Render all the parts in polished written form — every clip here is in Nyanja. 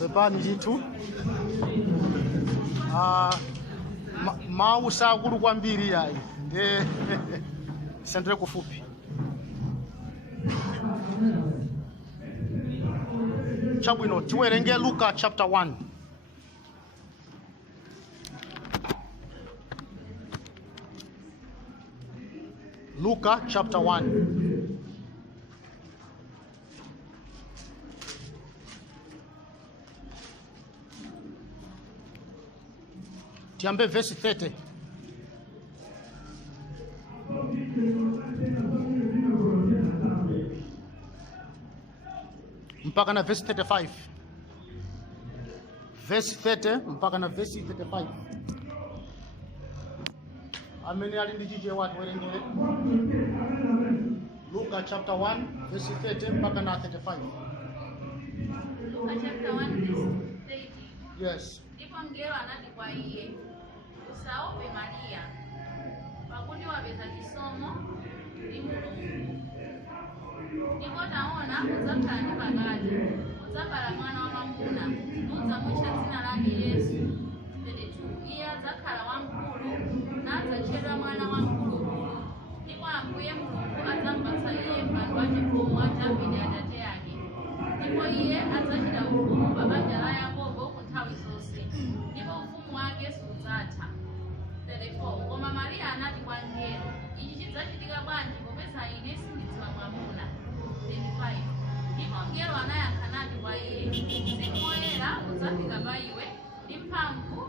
Pepani jitu. Mau sakulu kwambiri yayi. Sendele kufupi. Chabwino tiwerenge Luka chapter 1. Luka chapter 1. Tiambe verse 30. Mpaka na verse 35. Verse 30 mpaka na verse 35. Ameni alindijije watu werengele. Luka chapter 1 verse 30 mpaka na 35. Luka chapter 1 verse 30. Yes. Ndipo mngelo anati kwa iye, usaope Maria, pakuti wapeza chisomo ndi Mulungu. Ndipo taona udzakhala ndi pakati, udzabala mwana wamwamuna, nudzamutcha dzina lake Yesu. 32. Iye adzakhala wamkulu, nadzatchedwa mwana wamkulukulu. Ndipo Ambuye Mulungu adzampatsa iye mpando waufumu wa Davide atate ake. Ndipo iye adzachita ufumu pa banja la Yakobo ku nthawi zonse, ndipo ufumu wake sudzatha. 34. Koma Maria anati kwa mngelo, ichi chidzachitika bwanji popeza ine sindidziwa mwamuna. 35. Ndipo mngelo anayankha nati kwa iye, Mzimu Woyera udzafika pa iwe, ndi mphamvu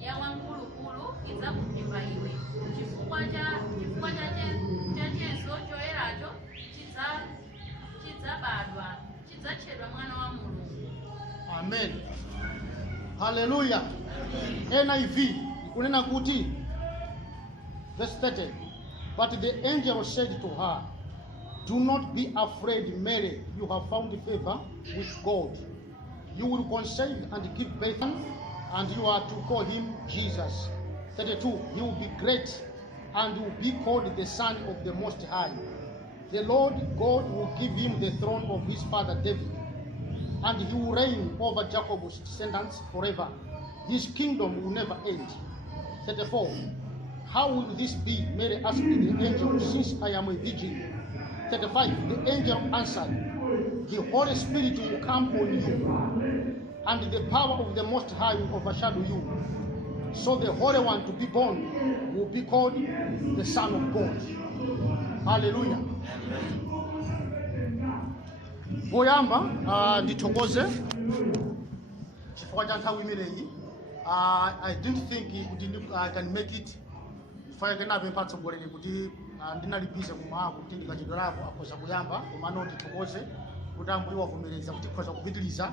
ya wamkulukulu idzakuphimba iwe. Chifukwa cha chenso choyeracho chidzabadwa, chidzatchedwa mwana wa Mulungu. Amen. Hallelujah. NIV kunena kuti verse 30. But the angel said to her, do not be afraid, Mary, you have found favor with God. You will conceive and give birth, and you are to call him Jesus. 32. He will be great and will be called the Son of the Most High. The Lord God will give him the throne of his father David, and he will reign over Jacob's descendants forever. His kingdom will never end. 34. How will this be? Mary asked the angel, since I am a virgin. 35. The angel answered, the Holy Spirit will come on you, and the power of the Most High will overshadow you. So the Holy One to be born will be called the Son of God. Hallelujah. Poyamba ndithokoze chifukwa cha nthawi imeneyi. I didn't think I can make it. Faya kenabe patsogolere kuti ndinalipize kumaa kuti ndikachidolapo akoza kuyamba komano ndithokoze kuti Ambuye wavomereza kuti khoza kupitiliza.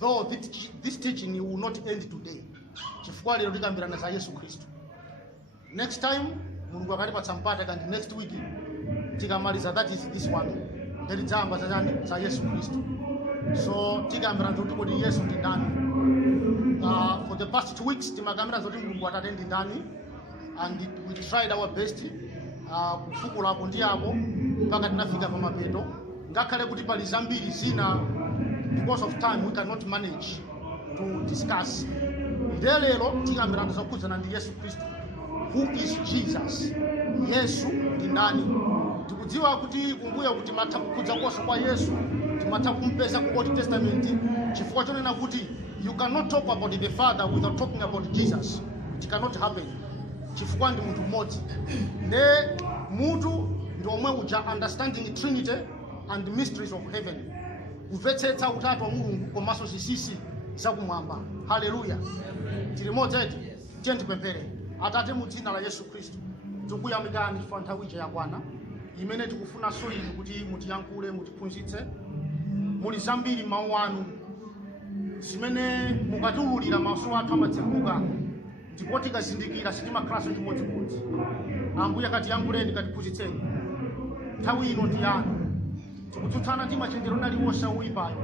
Though this teaching will not end today. Chifukwa lero tikambirana za Yesu Kristo. Next time Mulungu akatipatsa mpata kandi next week tikamaliza, that is this one. Ndelidzamba za Yesu Kristo. So tikambirana kuti Yesu ndi ndani. For the past 2 weeks timakambirana kuti Mulungu atate ndi ndani, and we tried our best kufukula apo ndi apo mpaka tinafika pa mapeto. Ngakhale kuti pali zambiri zina, because of time we cannot manage to discuss. Lero tikambirana zokhudzana ndi Yesu Kristo. Who is Jesus? Yesu ndi ndani? Tikudziwa kuti kumbuya kuti matha kukhudza koso kwa Yesu timatha kumpeza ku Old Testament, chifukwa chonena kuti you cannot talk about the Father without talking about Jesus. It cannot happen. Chifukwa ndi munthu mmodzi. Ne munthu ndi omwe uja understanding Trinity and the mysteries of heaven. Kumvetsetsa utatu wa Mulungu komanso zisisi zakumwamba. Hallelujah. Tilimodzi tiye tipemphere. Atate mu dzina la Yesu Kristo, tikuyamikani chifukwa nthawi ija yakwana imene tikufuna inu kuti mutiyankhule, mutiphunzitse. Muli zambiri mawu anu zimene mukatiululira maso athu amatsekuka, ndipo tikazindikira sitimakhalanso chimodzimodzi. Ambuye katiyankhuleni, katiphunzitseni. Nthawi ino ndi yanu. Tikutsutsana ndi machenjero naliwonse oyipayo,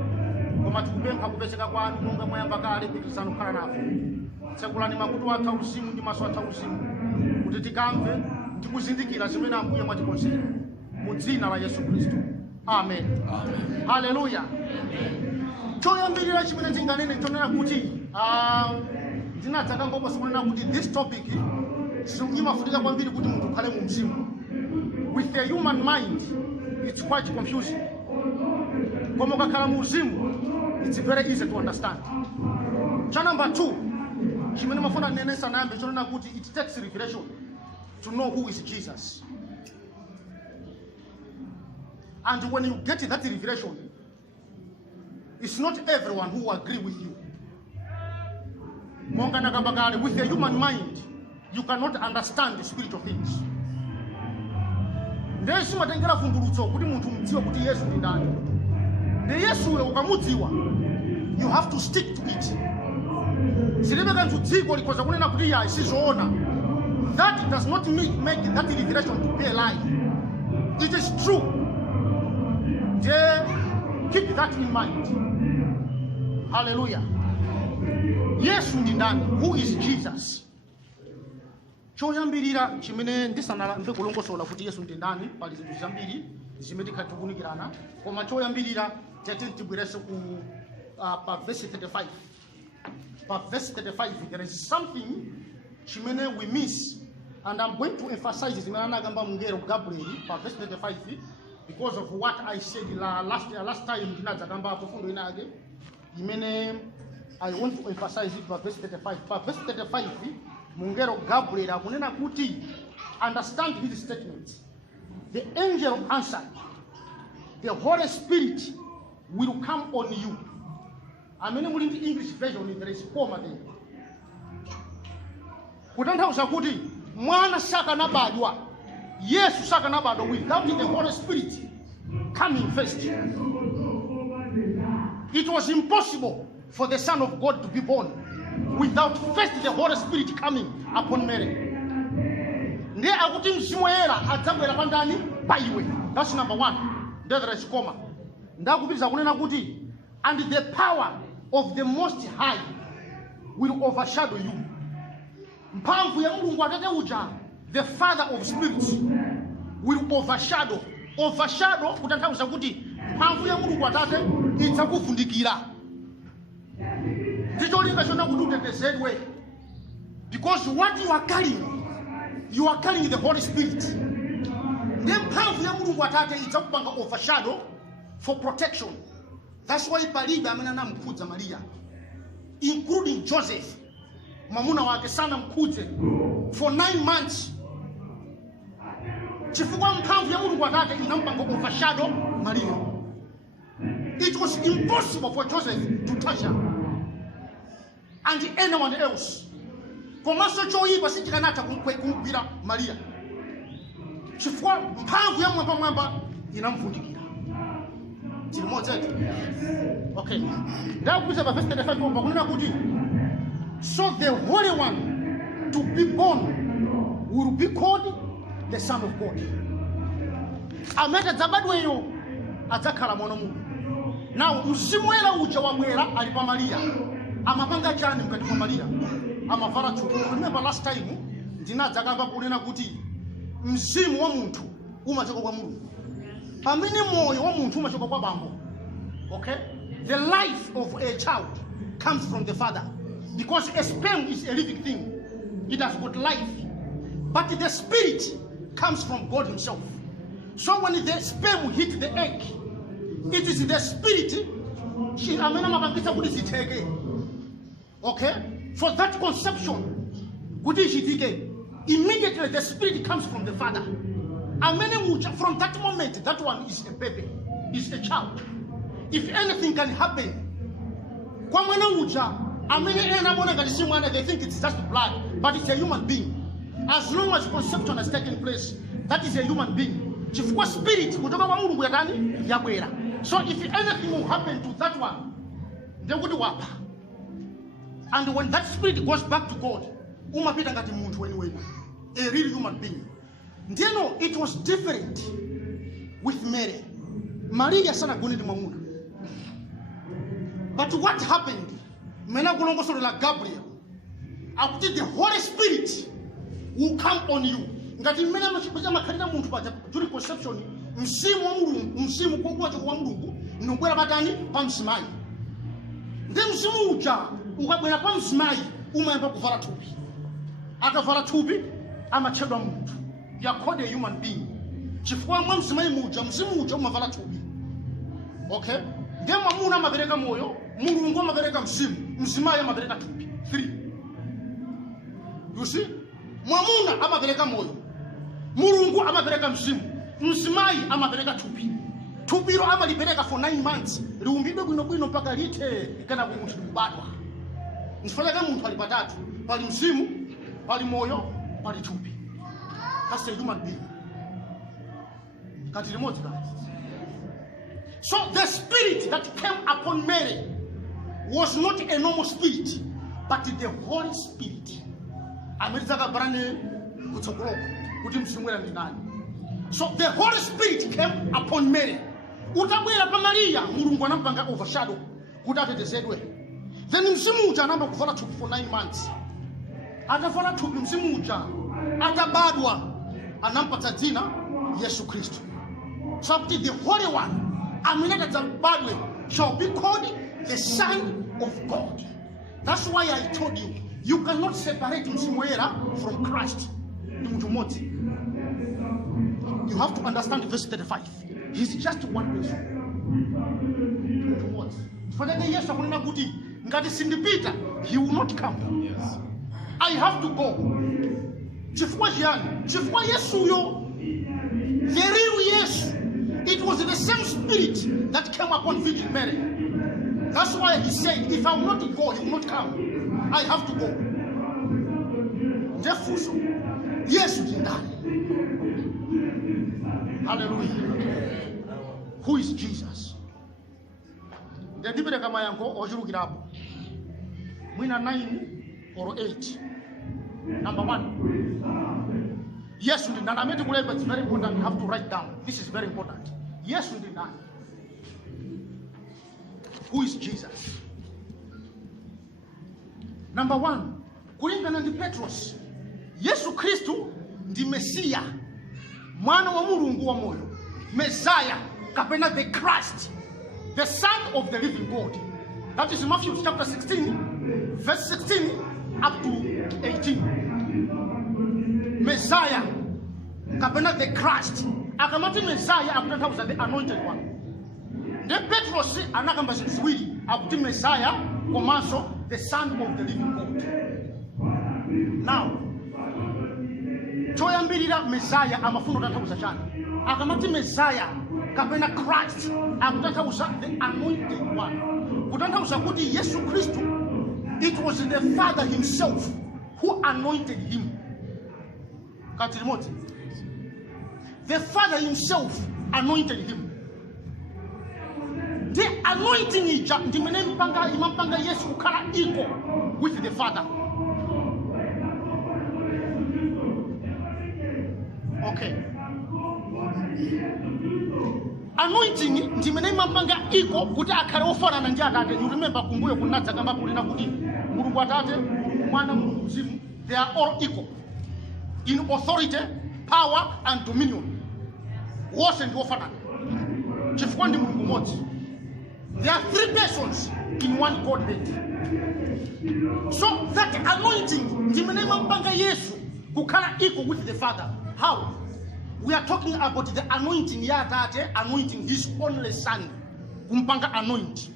koma tikupempha kupezeka kwanu monga mwayamba kale kupitiriza kukhala nafe. Tsekulani makutu athu auzimu ndi maso athu auzimu kuti tikamve ndi kuzindikira zimene Ambuye mwatikonzera. Mu dzina la Yesu Kristo. Amen. Amen. Hallelujah. Amen. choyambirira chimene ndinganene nchonena kuti ndinadzaka ngopo sikunena kuti this topic imafunika kwambiri kuti munthu ukhale mu mzimu. With the human mind it's quite confusing, koma ukakhala mu mzimu it's very easy to understand. Cha number 2 chimene mafuna nene sanambe chonena kuti it takes revelation to know who is Jesus. And when you get that revelation, it's not everyone who will agree with you. With the human mind, you cannot understand the spiritual things. Ndesi matengera vumbulutso kuti munthu mdziwa kuti Yesu ndi ndani. The Yesu ukamudziwa, you have to stick to it. Silibe kanthu dziko likoza kunena kuti ya isizoona. That does not make that revelation to be a lie. It is true. Keep that in mind. Hallelujah. Yesu ndi ndani? Who is Jesus? Choyambirira chimene ndisanala mve kulongosola kuti Yesu ndi ndani pali zinthu zambiri zimene tikatukunikirana, koma choyambirira tibwerese ku pa verse 35. Pa verse 35 there is something chimene we miss, and I'm going to emphasize zimene anagamba mngelo Gabriel pa verse 35 because of what I said last time ndinadzakamba apo fundo inake imene I want to emphasize it pa verse 35. Pa verse 35 mungero Gabriel akunena kuti, understand his statement. The angel answered, the Holy Spirit will come on you. Amene muli ndi English version there is comma there. Kutanthauza kuti mwana sakanabadwa, Yesu sakanabadwa without the Holy Spirit coming first. It was impossible for the Son of God to be born without first the Holy Spirit coming upon Mary. Ndiye akuti mzimu woyera adzabwera pa ndani? Pa iwe. That's number 1. There is comma. Ndakupitiriza kunena kuti, and the power of the Most High will overshadow you. Mphamvu ya Mulungu Atate uja, the Father of spirits, will overshadow. Overshadow kutanthauza kuti mphamvu ya Mulungu Atate idzakuvundikira. Ndicholinga chona kuti utetezedwe, because what you are carrying the Holy Spirit. Ndiye mphamvu ya Mulungu Atate idzakupanga overshadow for protection. That's why palibe amene anamkhudza Maria, including Joseph, mwamuna wake sana mkhudze for 9 months. Chifukwa mphamvu ya Mulungu Atate inampanga overshadow Maria. It was impossible for Joseph to touch her and anyone else. Komanso choyipa sichikanatha kumugwira Maria. Chifukwa mphamvu ya mwamba inamvundikira. Okay. Now we have a verse 35 so the Holy One to be born will be called the Son of God. Ameta zabadweyo adzakhala mwana Mulungu. Now mzimu woyera uja wabwera ali pa Maria. Amapanga chani mkati kwa Maria? Amavala chuku. Remember last time ndinadzakamba kunena kuti mzimu wa munthu umachoka kwa Mulungu. Pamene moyo wa munthu umachoka kwa bambo. Okay? The life of a child comes from the father, because a sperm is a living thing. It has got life. But the spirit comes from God himself. So when the sperm hit the egg, it is the spirit. Okay? For that conception, immediately the spirit comes from the father. From that moment, that one is a baby, is a child. If anything can happen, they think it's just blood, but it's a human being. As long as conception has taken place, that is a human being. So if anything will happen to that one, they would work. And when that spirit goes back to God, a real human being. Do you know it was different with Mary? Maria sana gunidi mamuna. But what happened? Mena gulongo like Gabriel. After the Holy Spirit will come on you. Ngati mena makanida muntu during conception, msimu kwa Mulungu nobwera batani pamsimai. ndi mzimu uja ukabwera pa mzimayi umayamba kuvala thupi. Akavala thupi amatchedwa munthu. You are called a human being. Chifukwa mwa mzimayi muja mzimu uja umavala thupi. Okay? Ndiye mwamuna amapereka moyo, Mulungu amapereka mzimu, mzimayi amapereka thupi. 3. You see? Mwamuna amapereka moyo, Mulungu amapereka mzimu, mzimayi amapereka thupi. Thupiro amalipereka for 9 months. Liumbidwe bwinobwino mpaka lithe kana kuti munthu kubadwa. Nifanya munthu ali patatu, pali mzimu, pali moyo, pali thupi. That's a human being. Kati remote that. So the spirit that came upon Mary was not a normal spirit, but the Holy Spirit. Amerizaka brane kutsogoloko kuti mzimwera ndi nani. So the Holy Spirit came upon Mary. Utabwera pa Maria, Mulungu anampanga overshadow kuti atetezedwe. Then mzimu uja anamba kuvala thupi for 9 months. Atavala thupi mzimu uja atabadwa anampatsa dzina Yesu Kristu. So the Holy One amene adzabadwe shall be called the Son of God. That's why I told you, you cannot separate mzimwera from Christ. You have to understand verse 35. He's just one person. For the years of Naguti, ngati sindipita, he will not come. Yes. I have to go. Chifukwa Jiani, Chifukwa Yesu yo, the real Yesu. It was the same spirit that came upon Virgin Mary. That's why he said, if I will not go, he will not come. I have to go. Therefore, yes, you did that. Hallelujah. Who is Jesus? The Bible kama yango ojurukirapo. Mwina 9 or 8. Number 1. Yes, you did not. I made it it's very important. You have to write down. This is very important. Yes, you did not. Who is Jesus? Number 1. Kulingana ndi Petros. Yesu Kristu ndi Messiah. Mwana wa Mulungu wa moyo. Messiah. Kapena the Christ. The Son of the living God. That is Matthew chapter 16. Verse 16 up to 18. Messiah. Kapena the Christ. Akamati Messiah akutanthauza the anointed one. The Petros anakamba ziwiri akuti Messiah komanso the Son of the living God. Now, choyambirira Messiah amafuno kutanthauza chani. Akamati Messiah kapena Christ akutanthauza the anointed one. Kutanthauza kuti Yesu Kristu, it was the Father himself who anointed him. Katimoti. The Father himself anointed him. The anointing imampanga Yesu kukhala equal with the Father. Okay. Anointing imampanga equal kuti akhale ofanana ndi Atate. You remember kumbuyo kunadza kamba kulina kuti Mulungu Atate, Mwana, Mulungu Mzimu, they are all equal in authority, power and dominion. Wose ndi ofanana. Chifukwa ndi Mulungu mmodzi. There are 3 persons in one Godhead. So that anointing imampanga Yesu kukhala equal with the Father. How? We are talking about the anointing ya Atate, anointing his only son. Kumpanga anoint.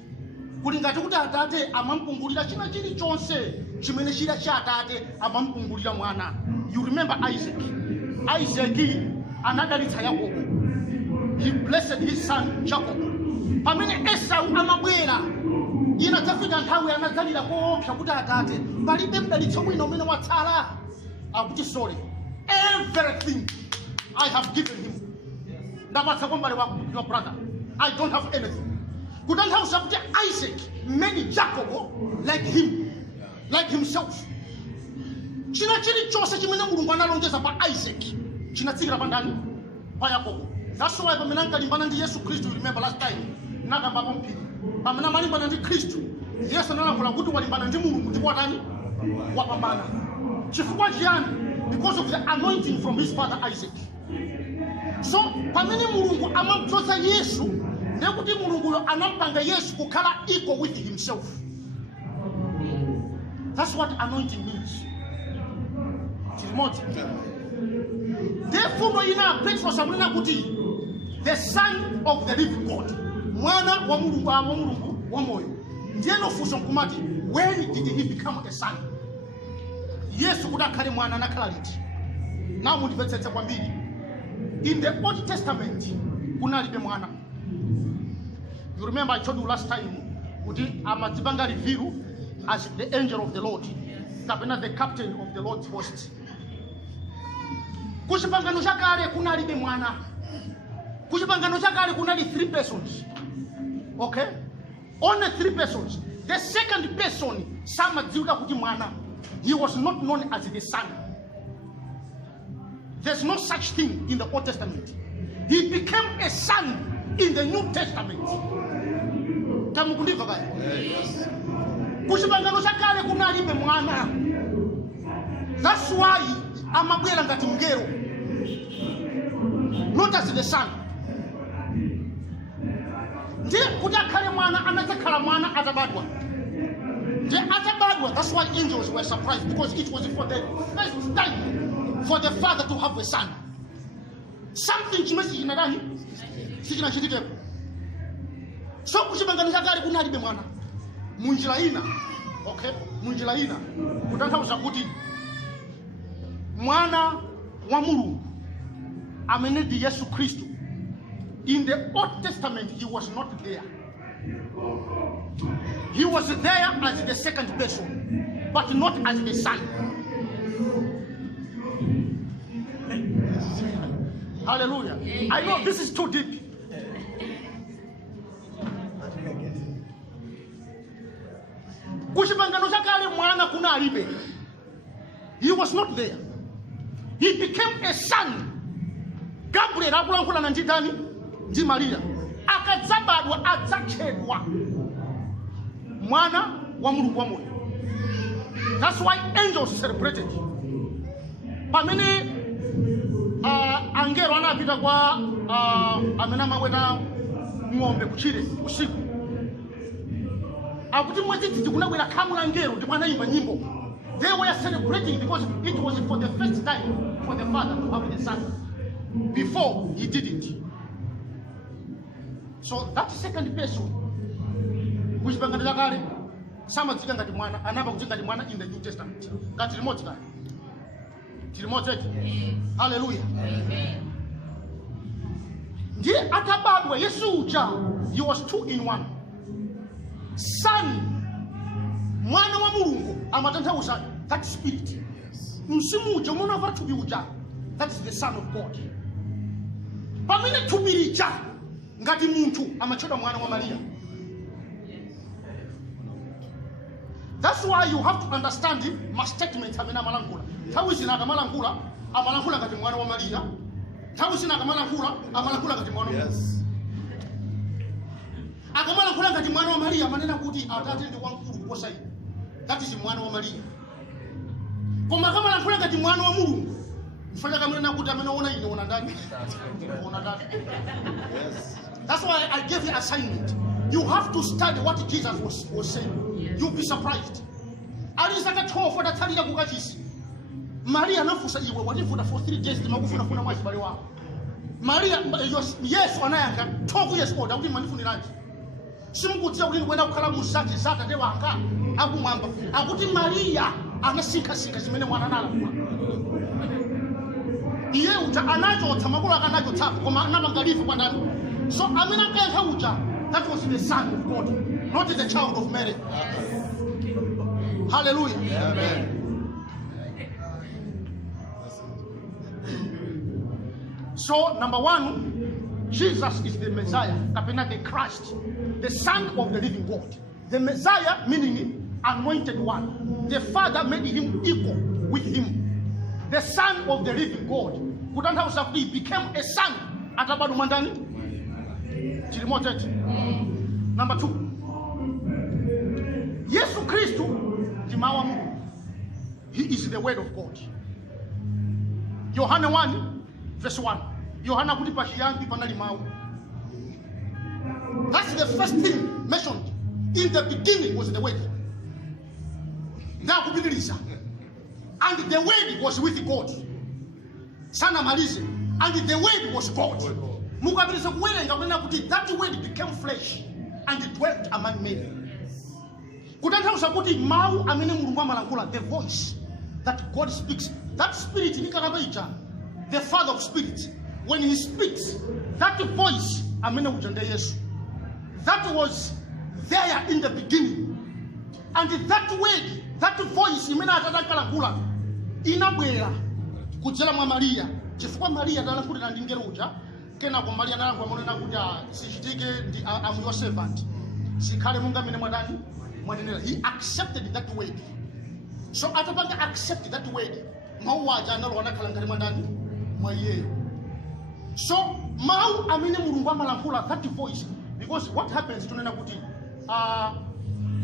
Kulingati kuti Atate amampungulira china chilichonse chimene chira cha Atate amampungulira mwana. You remember Isaac. Isaac anadalitsa Yakobo. He blessed his son Jacob. Pamene Esau amabwera, ina tafika nthawi anadzalira koopsa kuti Atate palibe mdalitso bwino umene watsala. Akuti sorry. Everything I have given him. Ndapatsa kwa mbale wako, your brother. I don't have anything. Kutanthauza kuti Isaac made Jacob like him, like himself. China chilichonse chimene Mulungu analonjeza pa Isaac chinatsikira pa ndani? Pa Yakobo. That's why pamene ankalimbana ndi Yesu Kristu, remember last time, nakamba pompiri. Pamene amalimbana ndi Kristu, Yesu analangula kuti walimbana ndi Mulungu ndipo atani? Wapambana. Chifukwa chiyani? Because of the anointing from his father Isaac. So, pamene Mulungu amamdzoza Yesu, ndekuti Mulungu anampanga Yesu kukhala equal with himself. That's what anointing means. Therefore, the Son of the living God. Mwana wa Mulungu wa moyo. Ndieno fuso kumati, when did he become a son? Yesu kudakale mwana nakhala liti. Now mundipetsetse kwambiri. In the Old Testament, kunalibe mwana. You remember I told you last time, kuti amatibanga reveal as the angel of the Lord, kapena the captain of the Lord's host. Kuchipangano chakale kunalibe mwana. Kuchipangano chakale kunali 3 persons. Okay? Only 3 persons. The second person, samadziwika kuti mwana. He was not known as the son. There's no such thing in the Old Testament. He became a son in the New Testament. Tamukundiva kaya? Yes. Kuchipangano chakale kunalibe mwana. That's why amabwera ngati mngelo. Not as the son. Ndiye kuti akhale mwana anadzakhala mwana atabadwa. Ndiye atabadwa. That's why angels were surprised, because it was for the first time for the father to have a son. Something chimesi chinadani sichinachitike. So kuchipangano chakale kunalibe mwana. Munjira ina. Okay? Munjira ina. Kutanthauza kuti mwana wa Mulungu amene ndi Yesu Kristu. In the Old Testament, he was not there. He was there as the second person, but not as the son. Hallelujah. I know this is too deep. Kuchipangano chakale mwana kunalibe. He was not there. He became a son. Gabriel akulankhula na nditani ndi Maria. Akadzabadwa adzatchedwa mwana wa Mulungu wa moyo. That's why angels celebrated. Pamene angelo anapita kwa amene amaweta ng'ombe kuchire usiku. Akuti mwezi tikunabwera khamu la angelo ndipo anayimba nyimbo. They were celebrating because it was for the first time for the father to have the son. Before he did it. So that second person, which bangana chakale, samadzika ngati mwana, anamba kuti ngati mwana in the New Testament. Ngati remote kale. Remote. Hallelujah. Amen. Ndiye atabadwa Yesu uja, he was 2 in 1. Son, mwana wa Mulungu, amatanthauza that spirit. Msimu uja munava thupi uja, that's the Son of God. Pamene thupi lija ngati munthu amatchedwa mwana wa Maria. That's why you have to understand my statement amene amalankhula. Nthawi zina akamalankhula amalankhula ngati mwana wa Maria. Nthawi zina akamalankhula amalankhula ngati mwana wa Mulungu. Akamalankhula ngati mwana wa Maria amanena kuti atate ndi wamkulu kuposa ine. That is mwana wa Maria. Koma akamalankhula ngati mwana wa Mulungu, mfanya kamene kuti amene ona ine ona ndani? Ona ndani? Yes. That's why I gave you assignment. You have to study what Jesus was saying. Yes. You'll be surprised. Alizaka 12 adathalira kukachisi. Maria anafusa iwe walifuta for 3 days timakufuna mwazi bale wako. Maria Yesu anayankha 12 years old akuti manifuniraje. Simukutiya kuti kwenda kukhala musati zata te wanga akumwamba. Akuti Maria anasinka zimene mwana nala. Iye uja anachotsa makulu akanachotsa koma anamangalifu kwa ndani. So amene akayankha uja, that was the Son of God, not the child of Mary. Hallelujah. Amen. So number 1, Jesus is the Messiah, the Christ, the Son of the living God. The Messiah meaning anointed one. The Father made him equal with him. The Son of the living God. He became a son. Atabadu mandani. Number 2. Yesu Kristu jimawa Mungu. He is the word of God. Yohana 1 verse 1. Yohana kuti pachiyambi panali mawu. That's the first thing mentioned. In the beginning was the word. ndakupitiriza. And the word was with God. Sana malize. And the word was God. Mukapitiriza kuwerenga kunena kuti that word became flesh and dwelt among men. Kutanthauza kuti mawu amene Mulungu amalankhula, the voice that God speaks, that spirit nikakamaija, the father of spirits, when he speaks, that voice amene ujande Yesu, that was there in the beginning. And that word, that voice imene atakalankhula inabwera kudzera mwa Maria, chifukwa Maria atalankhulira ndi mngelo uja, kenako Maria analankhula monena kuti sichitike ndi am your servant, sikhale monga mmene mwadani mwanenera. He accepted that word. So atapanga accept that word, mawu aja analowa nakhala ngati mwadani mwa iyeyo. So mawu amene Mulungu amalankhula, that voice, because what happens tunena kuti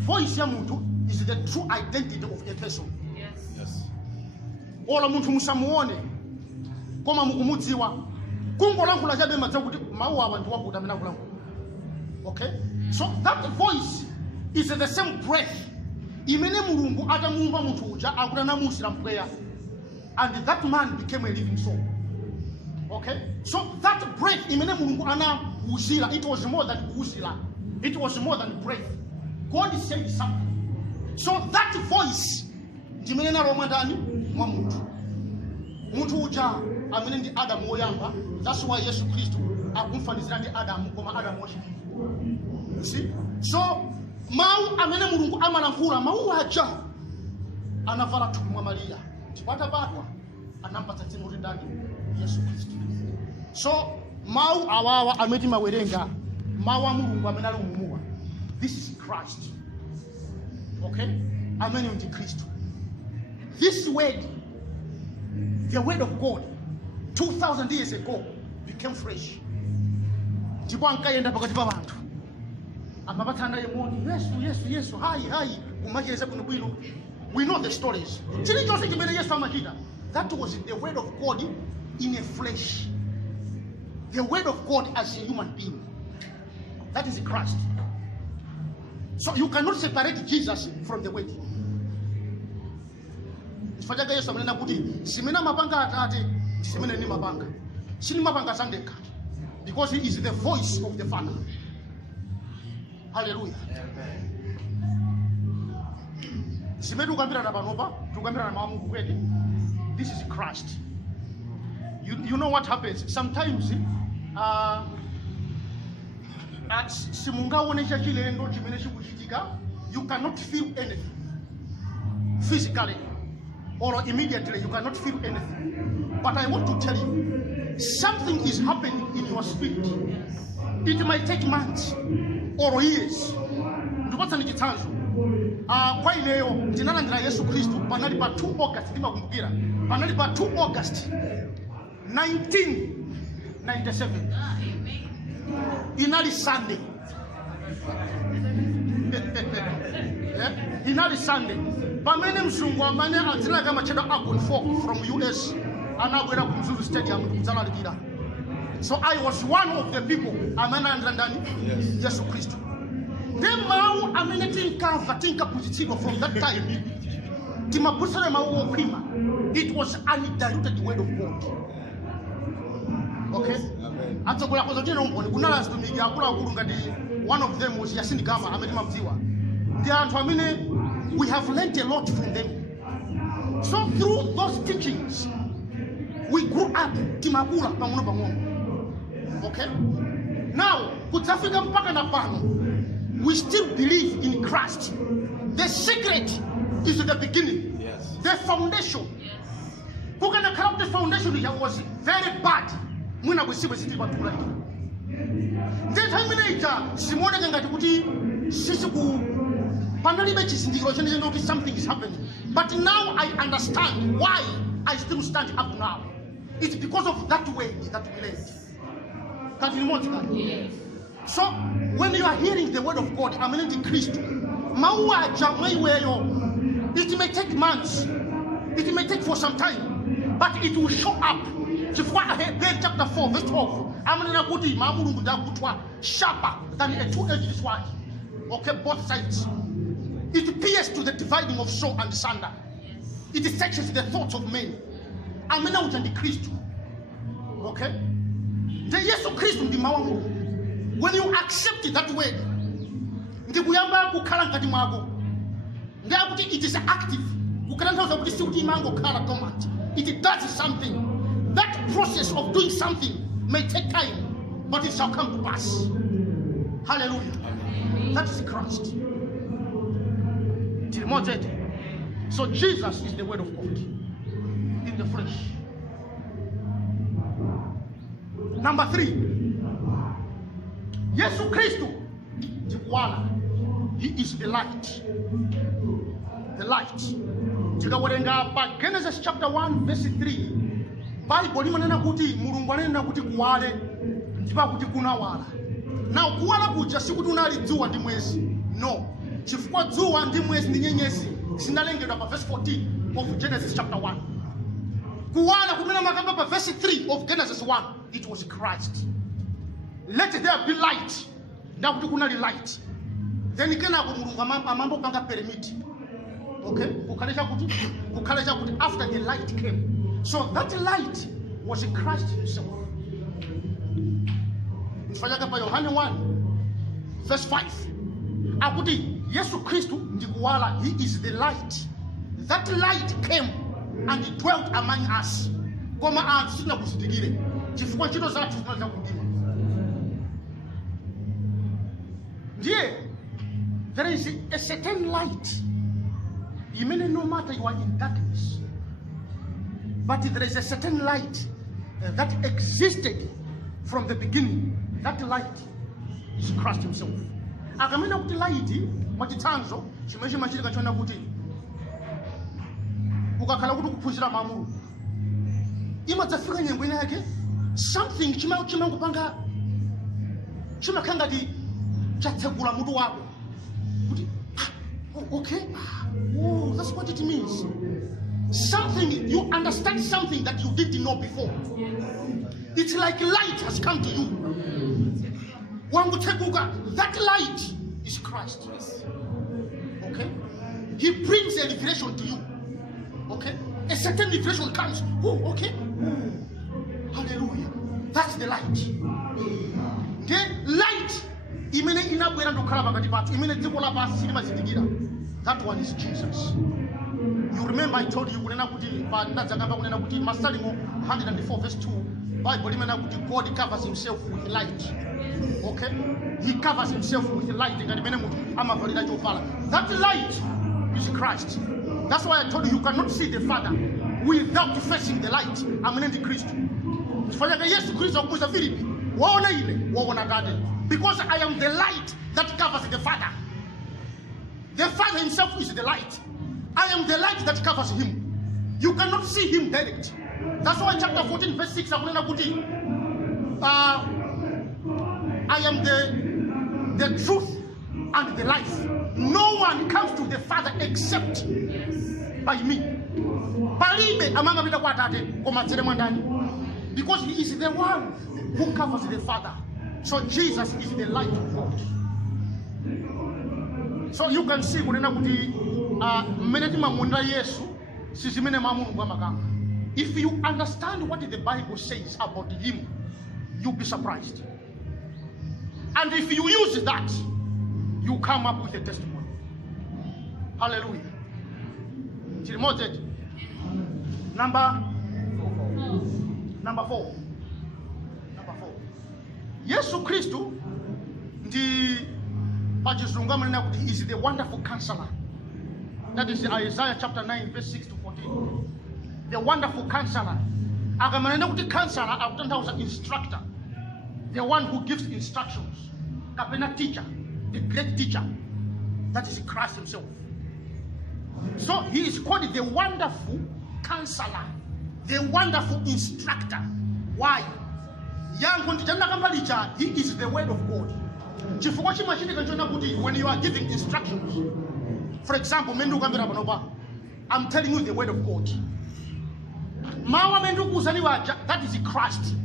voice ya muntu is the true identity of a person. Yes. Ola muntu musamuone koma mukumudziwa, kungolankhula chabe madza kuti mawu awa ndi wakuti amene akulankhula. Okay, so that voice is the same breath imene Mulungu atamuumba muntu uja akutanamusira mpweya, and that man became a living soul. Okay, so that breath imene Mulungu anauzira, it was more than uzira, it was more than breath. God said something. So that voice ndimene nalomwa ndani mwa muntu uja amene ndi Adamu woyamba. That's why Yesu Kristu akumfanizira ndi Adamu koma Adamu wachiwiri. You see, so mawu amene Mulungu amalankhula, mawu aja anavala thupi mwa Maria, chipatapatwa anampatsa dzina kuti ndani Yesu Kristu. So mawu awawa amene mawerenga, mawu a Mulungu amene ali mumuwa, this is Christ. Okay, amene ndi Kristu. This word, the word of God 2000 years ago, became fresh. Ndipo ankayenda pakati pa vanthu amapatsana yemoni, Yesu hayi kumacheza kuno bwino. We know the stories. Chilichonse chimene Yesu amachita, that was the word of God in a flesh, the word of God as a human being. That is Christ. So you cannot separate Jesus from the word. Chifukwa Yesu amanena kuti simene mapanga Atate simene ni mapanga, sini mapanga sandeka, because he is the voice of the Father. Hallelujah. Simene tukambira na panopa, tukambira na mawu kweli. This is Christ. You know what happens sometimes, simungaonesha chilendo chimene chikuchitika, you cannot feel anything physically or immediately, you cannot feel anything. But I want to tell you, something is happening in your spirit. It might take months or years. Ndipatsa ni chitsanzo. Kwa ineyo ndinalandira Yesu Kristu panali pa 2 August, ndimakumbukira. Panali pa 2 August 1997. Inali Sunday. Inali Sunday. Pamene mzungu amene adzina kama chedwa Agon Folk from US anabwera ku Mzuzu Stadium kudzalalikira. So I was one of the people amene andandani Yesu Kristu. Then mawu amene tinkapuzitsidwa from that time, timapusana mawu okhwima. It was undiluted word of God. Okay? Atsogola kwa zochena umboni kunala zitumiki akulu ngati one of them was Yasin Gama amene mamdziwa. They are anthu amene we have learned a lot from them. So through those teachings, we grew up timakula pang'ono. Okay? Now, kudzafika mpaka na pano, we still believe in Christ. The secret is the beginning. Yes. The foundation. Who can account the foundation here was very bad. Mwina kusiwe siti patula. Then time later, simone ngati kuti sisi ku panalibe chisindikiro chene know something is happening. But now I understand why I still stand up now. It's because of that way that we learned. Yes. So when you are hearing the word of God, I'm in Christ. It may take months, it may take for some time, but it will show up. Chapter 4, verse 12. Sharper than a two-edged sword. Okay, both sides. It pierces to the dividing of soul and sunder. It searches the thoughts of men. Amena uja ndi Kristu. Okay? The Yesu Kristu ndi mawu a Mulungu. When you accept that word, ndi kuyamba kukhala ngati mwako. Ndi akuti it is active. Kukanthauza kuti si kuti imango khala dormant. It does something. That process of doing something may take time, but it shall come to pass. Hallelujah. That is Christ. So Jesus is the word of God in the flesh. Number 3. Yesu Kristu Tikwala. He is the light. The light. Tikawerenga pa Genesis chapter 1 verse 3. Bible limanena kuti Mulungu anena kuti kuwale ndipo kuti kunawala. Now kuwala kuja sikuti unali dzuwa ndi mwezi. No. Chifukwa dzuwa ndi mwezi ndi nyenyezi zinalengedwa pa verse 14 of Genesis chapter 1. Kuwala kumena makamba pa verse 3 of Genesis 1. It was Christ. Let there be light. Ndakuti kunali light. Then kenako Mulungu amambo panga permit. Okay? Kukaleja kuti after the light came. So that light was Christ himself. Mfanyaka pa Yohane 1 verse 5. Akuti Yesu Kristu ndi kuwala. He is the light. That light came and it dwelt among us. Koma anthu sina kuzitikire. Chifukwa ntchito zathu zinali kundima. Yeah, there is a certain light. You mean no matter you are in darkness, but there is a certain light that existed from the beginning. That light is Christ himself. Akamena kuti light mwachitsanzo chimene machitika chona kuti ukakhala kuti kuphunzira mamulu imadzafika nyengo ina yake something chimangopanga chimakhanga ngati chatsegula mutu wako kuti okay, oh, that's what it means. Something, you understand something that you didn't know before. It's like light has come to you. That light is Christ. Okay? He brings a revelation to you. Okay? A certain revelation comes. Oh, okay? Oh, hallelujah. That's the light. Okay? Light. That one is Jesus. You remember I told you Masalimo 104 verse 2. God covers himself with light. Okay? He covers himself with light. That light is Christ. That's why I told you cannot see the Father without facing the light. I'm in the Christ. Because I am the light that covers the Father. The Father himself is the light. I am the light that covers him. You cannot see him direct. That's why chapter 14 verse 6 I am the truth and the life. No one comes to the Father except by me. Because he is the one who covers the Father. So Jesus is the light of God. So you can see if you understand what the Bible says about him, you'll be surprised. And if you use that, you come up with a testimony. Hallelujah. Number 4. Yesu Kristu is the wonderful counselor. That is Isaiah chapter 9 verse 6 to 14. The wonderful counselor. Counselor, instructor. The one who gives instructions. Kapena teacher. The great teacher. That is Christ himself. So he is called the wonderful counselor. The wonderful instructor. Why? He is the word of God. When you are giving instructions, for example, I'm telling you the word of God. That is Christ.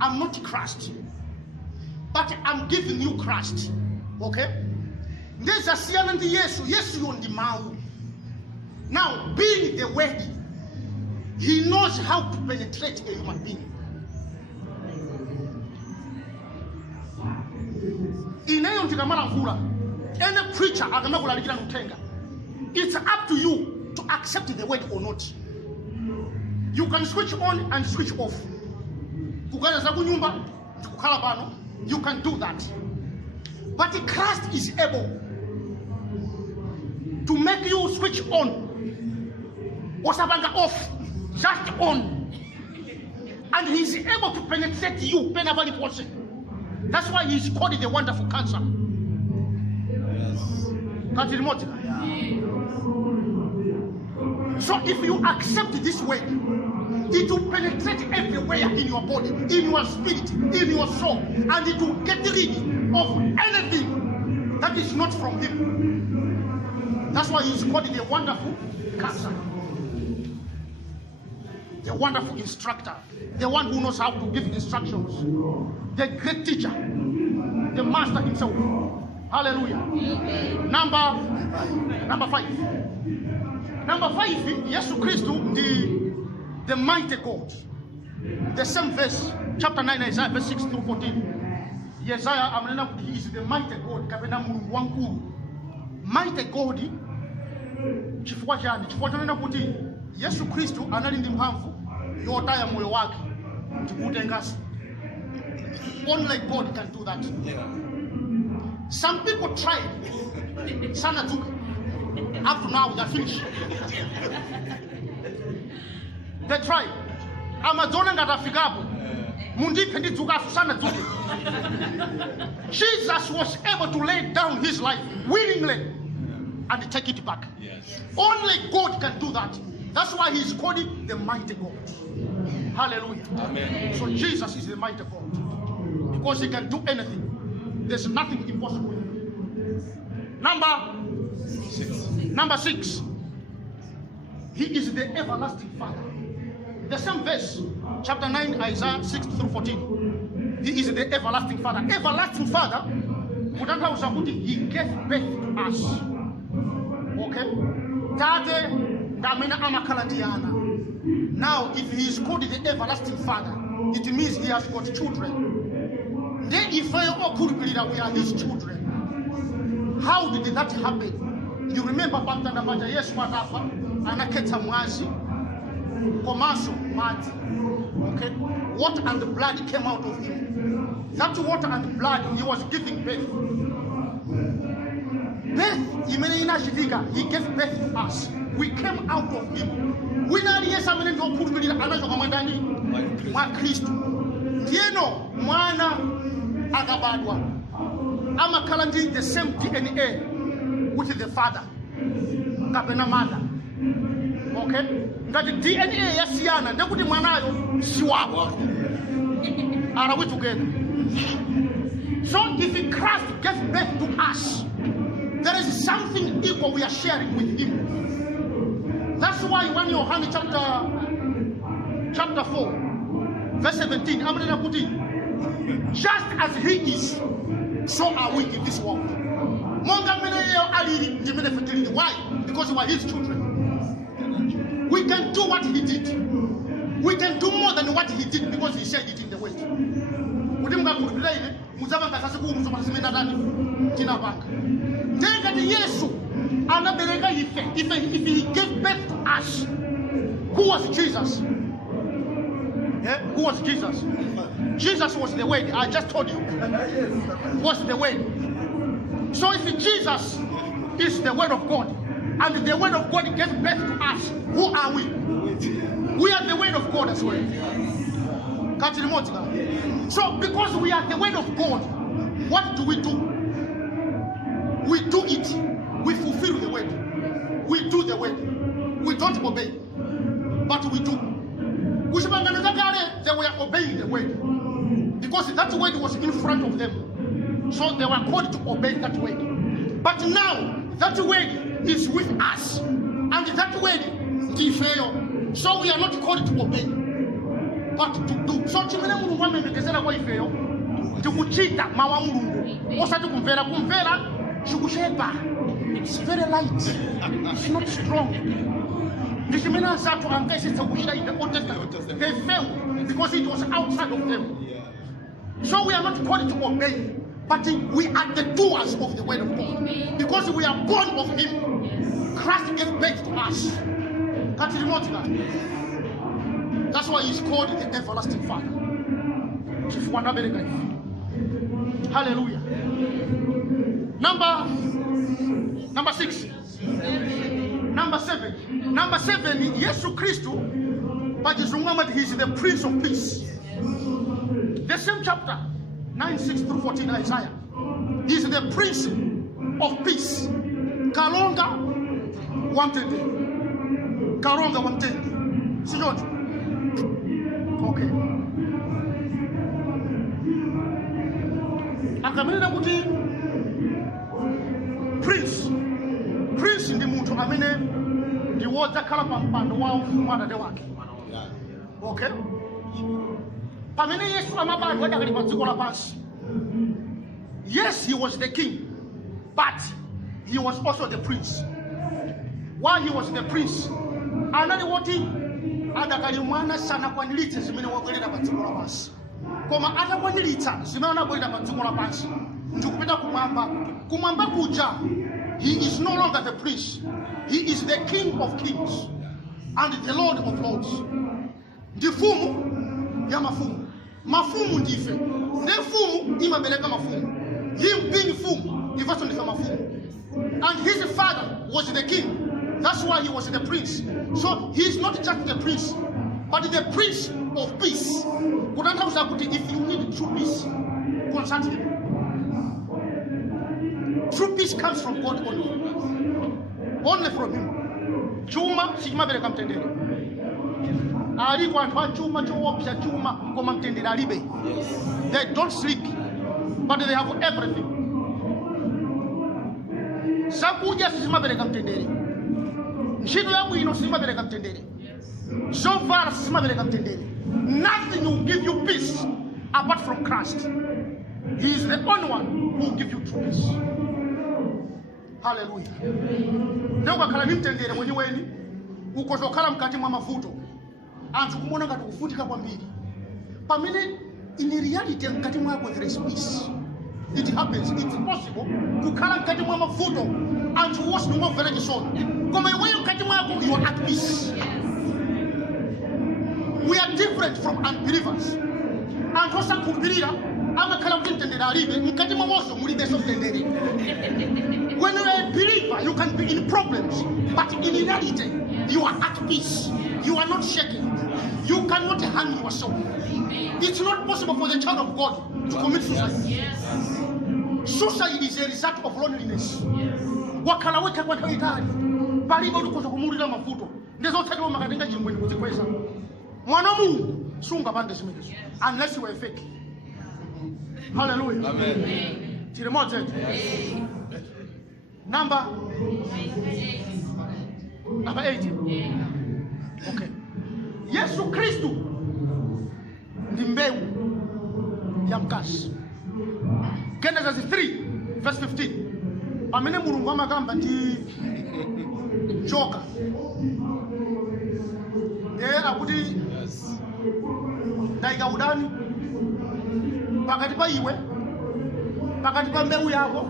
I'm not Christ, but I'm giving you Christ. Okay? ndezasiyana ndi Yesu yo ndi mawu. Now, being the word, he knows how to penetrate a human being. Ineyo ndikamalankhula, any preacher akamakulalikira uthenga, it's up to you to accept the word or not. You can switch on and switch off. Kugana za kunyumba, ndikukhala pano, you can do that. But Christ is able to make you switch on, osabanga off, just on. And he's able to penetrate you, penavali portion. That's why he's called the wonderful counselor. Yes. So if you accept this way, it will penetrate everywhere in your body, in your spirit, in your soul, and it will get rid of anything that is not from him. That's why he's called the wonderful counselor, the wonderful instructor, the one who knows how to give instructions, the great teacher, the master himself. Hallelujah. Number 5. Number 5, Jesus Christ, the mighty God. The same verse, chapter 9, Isaiah, verse 6 through 14. Isaiah, he is the mighty God. Mighty God, chifukwa chani kuti Yesu Kristu anali ndi mphamvu yotaya moyo wake ndikutengaso. Only God can do that. Some people tried. Sana took. Up to now, they are finished. They tried. Amazona ngatafikapo. Mundipe nditukafu sana took. Jesus was able to lay down his life willingly and take it back. Yes. Only God can do that. That's why he's called it the mighty God. Hallelujah. Amen. So Jesus is the mighty God. Because he can do anything. There's nothing impossible. Number 6. He is the everlasting Father. The same verse, chapter 9, Isaiah 6 through 14. He is the everlasting Father. Everlasting Father, he gave birth to us. Okay? Now, if he is called the everlasting Father, it means he has got children. Then if we are his children, how did that happen? You remember Pantanda yes, what happened? Anaketa mwazi, komaso mati. Okay? Water and the blood came out of him. That water and blood, he was giving birth. He gave birth to us. We came out of him. We are yes, I'm going to put another commandani. My Christ. Dieno, Mwana. Agabadwa. Amakalandi the same DNA with the father. Kapena mother. Okay? That the DNA yasiana, nekuti mwanayo siwabo. Are we together? So if Christ gave birth to us, there is something equal we are sharing with him. That's why when Yohana chapter 4, verse 17, I'm gonna put it. Just as he is, so are we in this world. Why? Because we are his children. We can do what he did. We can do more than what he did because he said it in the word. If he gave birth to us, who was Jesus? Yeah? Who was Jesus? Jesus was the word. I just told you. Was the word. So if Jesus is the word of God, and the word of God gave birth to us, who are we? We are the word of God as well. So because we are the word of God, what do? We do it. We fulfill the word. We do the word. We don't obey, but we do. They were obeying the word because that word was in front of them, so they were called to obey that word. But now that word is with us, and that word is fail. So we are not called to obey, but to do. So chimene mulungu amemekezera kwa ifeyo tikuchita mawu a mulungu osati kumvera It's very light. It's not strong. The in the Old Testament, they fell because it was outside of them. So we are not called to obey, but we are the doers of the word of God. Because we are born of Him. Christ gave birth to us. Can't you notice that? That's why He's called the Everlasting Father. Hallelujah. Number 6. Number 7, Yesu Christu, but He is the Prince of Peace. The same chapter, 9:6 through 14 Isaiah. He is the Prince of Peace. Kalonga 110. Kalonga 110. See what? Okay. Akamena kuti Prince ndi munthu amene ndi wodzakhala pa mpando wa ufumu Atate wake. Okay? Pamene Yesu amabadwa adakali pa dziko lapansi. Yes, He was the king, but He was also the prince. While He was the prince, anali woti adakali mwana sanakwaniritse zimene wabwerera pa dziko lapansi. Koma atakwaniritsa zimene anabwerera pa dziko lapansi ndikupita kumwamba kuja. He is no longer the prince. He is the King of kings and the Lord of lords. Ndifumu ya mafumu. Mafumu ndife. Nefumu imabereka mafumu. Him being fumu, he was the mafumu. And his father was the king. That's why he was the prince. So he is not just the prince, but the prince of peace. If you need true peace, consult him. True peace comes from God only. Only from Him. Chuma, sigma bere kam tendere. Ali kwa antwa chuma, chowopsa chuma, koma mtendere alibe. They don't sleep, but they have everything. Sakuja sigma bere kam tendere. Ntchito ya bwino sigma bere kam tendere. Zovala sigma bere kam tendere. Nothing will give you peace apart from Christ. He is the only one who will give you true peace. Hallelujah. Ndoka kala nimtendere mwenyeweni ukozokhala mkati mwa mavuto anthu kumona ngati kuvutika kwambiri pamene in reality mkati mwako there is peace. It happens. It's possible kukhala mkati mwa mavuto anthu wose ngomvera chisoni koma iweyo mkati mwako you are at peace. We are different from unbelievers. Anthu osakhulupirira amakhala kuti mtendere alibe mkati mwamonso mulibenso mtendere. When you are a believer, you can be in problems, but in reality, you are at peace. You are not shaking. You cannot harm yourself. It's not possible for the child of God to commit suicide. Yes. Suicide is a result of loneliness. Wakalaweka kwa tawitali. Baliba utukoza kumulira mafuto. Ndezo tsaliwa makatenga chimwe kuzikweza. Mwana Mungu sunga pande zimenezo. Unless you are fake. Hallelujah. Amen. Tiremoje. Number 8. Okay. Yesu Kristu ndi mbewu ya mkazi. Genesis 3 verse 15. Pamene Mulungu amakamba ndi njoka. Akuti ndaika udani pakati pa iwe pakati pa mbewu yako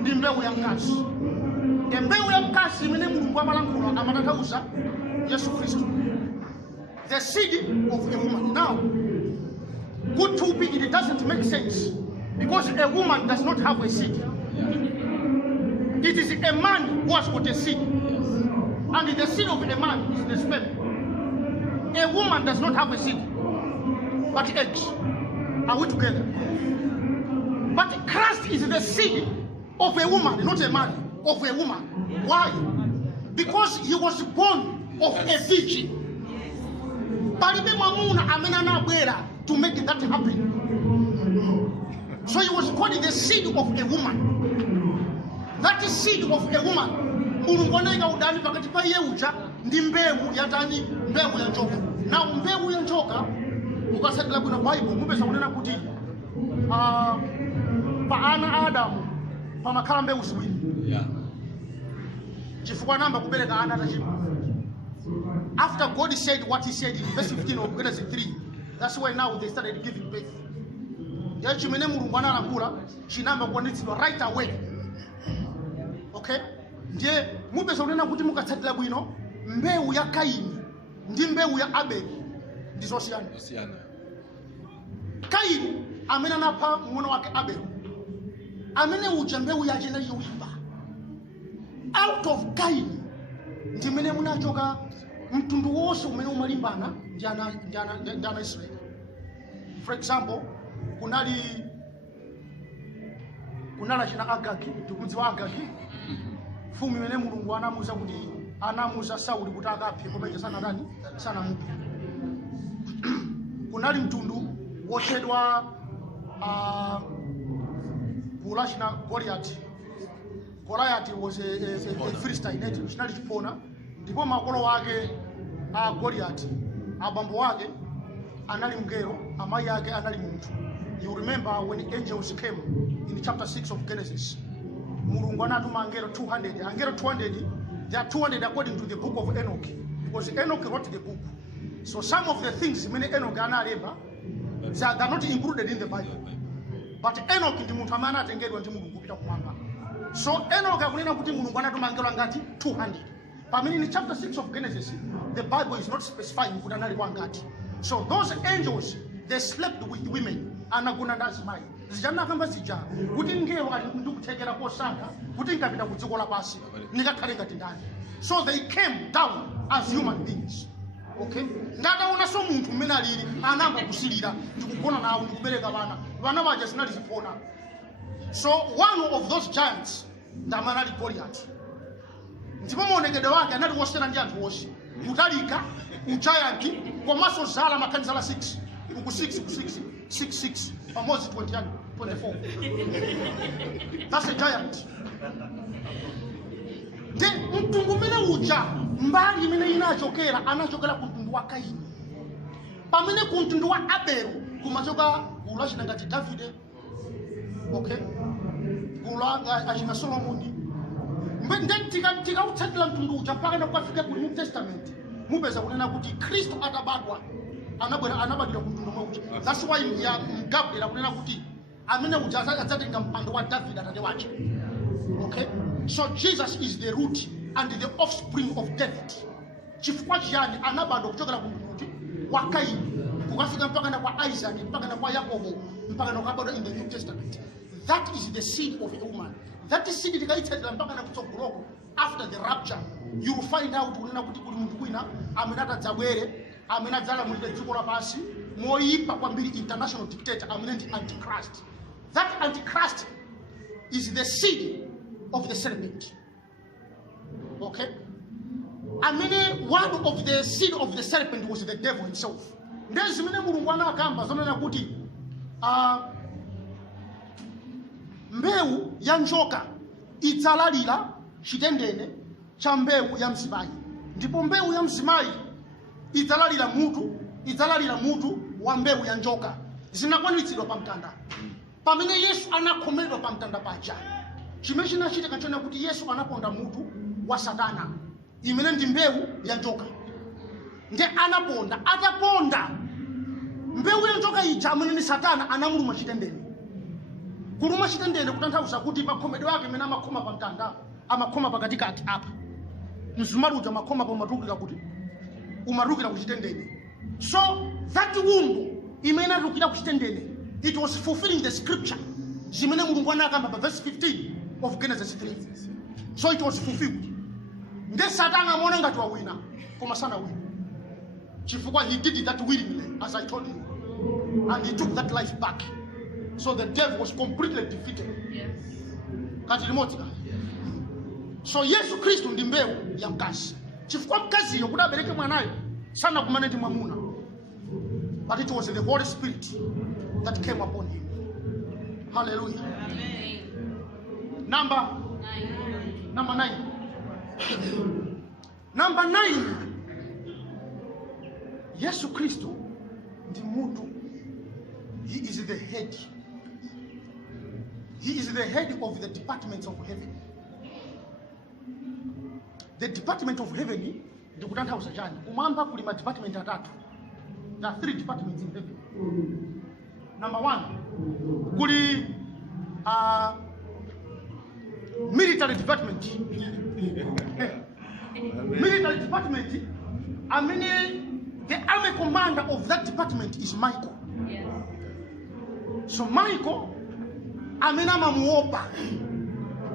ndi mbewu ya mkazi. Mbewu ya mkazi imene Mulungu amalankhula amatanthauza Yesu Kristu. The seed of a woman. Now, good to be, it doesn't make sense because a woman does not have a seed. It is a man who has got a seed, and the seed of a man is the sperm. A woman does not have a seed, but eggs. Are we together? But Christ is the seed of a woman, not a man, of a woman. Why? Because he was born of a virgin. To make that happen. So he was called the seed of a woman. That is seed of a woman. Now mbewu ya njoka ukasatila kuna Bible mupesa kunena kuti pa ana Adamu pamakhala mbewu ziwiri. Yeah. Chifukwa namba kubereka ana atachimwa. After God said what he said in verse 15 of Genesis 3, that's why now they started giving birth. Ndiye chimene Mulungu analangula chinamba kuonetsedwa right away. Okay? Ndiye mupeza kunena kuti mukatsatira bwino mbewu ya Kaini ndi mbewu ya Abeli ndizosiyana. Kaini amene anapha mwana wake Abeli, amene uja mbewu yache inali yolimba. Out of Kaini ndimene munachoka mtundu wonse umene umalimbana ndi ana Israeli. For example, kunali china Agagi, tikudziwa Agagi. Mfumu imene Mulungu anamuza Sauli kuti akaphe koma sana muphe. Kunali mtundu wotchedwa gulu china Goliath. Goliath was a Philistine native, chinali chipona. Ndipo makolo wake Goliath, abambo wake anali mngelo, amayi yake anali munthu. You remember when the angels came in chapter 6 of Genesis. Mulungu anatuma angelo 200. Angelo 200, there are 200 according to the book of Enoch, because Enoch wrote the book. So some of the things many Enoch analemba, they are not included in the Bible. But Enoch ndi munthu amene atengedwa ndi Mulungu kupita kumwamba. So Enoch akunena kuti Mulungu anatuma angelo angati 200. But in chapter 6 of Genesis, the Bible is not specifying kuti anali wangati. So those angels, they slept with women. Anaguna ndazimayi. Zijana kamba zija. Kuti ngelo ali ndikuthekera posanga, kuti ngapita ku dziko lapansi, nikakhale ngati ndani. So they came down as human beings. Okay? Ndataona so munthu mmene alili anamba kusilira, ndikugona nawo, ndikubereka vana. Vana vaja zinali zipona. So one of those giants ndamana ali Goliath. Ndipo muonekedwe wake anali wosiyana ndi anthu onse. Mutalika, ugiant, komanso zala makanizala 6. Uku 6, pamodzi 24. That's a giant. Then mtundu mene uja, mbali mene inachokera, anachokera ku mtundu wa Kaini. Pamene ku mtundu wa Abel, kumachoka gulu china ngati Davide. Okay? Gulu achina Solomoni. Mbende tika utsatila mtundu uja mpaka na kufika ku New Testament. Mupeza kunena kuti Kristo atabadwa anabadira ku mtundu mwe uja. That's why ya Gabriel akunena kuti amene uja adzatenga mpando wa David atate wake. Okay? So Jesus is the root and the offspring of David. Chifukwa chiyani anabadwa kuchokera ku mtundu wa Kaini kukafika mpaka na kwa Isaac, mpaka na kwa Yakobo, mpaka na kubadwa in the New Testament. That is the seed of a woman. That is seed ikaitadila mpaka na kutsogoloko. After the rapture, you will find out kunena kuti kuli munthu kwina amene atadzabwere, amene adzala mulire dziko lapansi, moyipa kwambiri international dictator amene ndi Antichrist. That Antichrist is the seed of the serpent. Okay? Amene one of the seed of the serpent was the devil himself. Ndezi mene Mulungu anakamba zonena kuti mbewu ya njoka idzalalira chitendene cha mbewu ya mzimayi. Ndipo mbewu ya mzimayi idzalalira mutu wa mbewu ya njoka. Zinakwaniritsidwa pa mtanda. Pamene Yesu anakhomedwa pa mtanda paja, chimene chinachitika chona kuti Yesu anaponda mutu wa Satana, imene ndi mbewu ya njoka. Nde anaponda, ataponda mbewu ya njoka ija amene ni Satana anamuluma chitendene. Kuluma chitendene kutanthauza kuti makhomedwe ake imene amakhoma pa mtanda, amakhoma pakatikati apa. Mzumaru uja amakhoma pa umatukira kuti umarukira ku chitendene. So that wound imene atukira ku chitendene, it was fulfilling the scripture. Zimene Mulungu anakamba pa verse 15 of Genesis 3. So it was fulfilled. Nde Satana amona ngati wawina, koma sana wina. Chifukwa he did that willingly, as I told you. And he took that life back. So the devil was completely defeated. Yes. Kati limotika. So Yesu Kristo ndi mbewu ya mkazi. Chifukwa mkazi yo kudabereke mwanayo sana kumane ndi mwamuna. But it was the Holy Spirit that came upon him. Hallelujah. Amen. Number 9. Number 9. Yesu Kristo ndi mutu. He is the head. He is the head of the departments of heaven. The department of heaven, ndikutanthauza chani? Kumwamba kuli ma department atatu. There are 3 departments in heaven. Number 1, kuli military department. Military department, I mean, the army commander of that department is Michael. Yes. So Michael, amena mamuopa.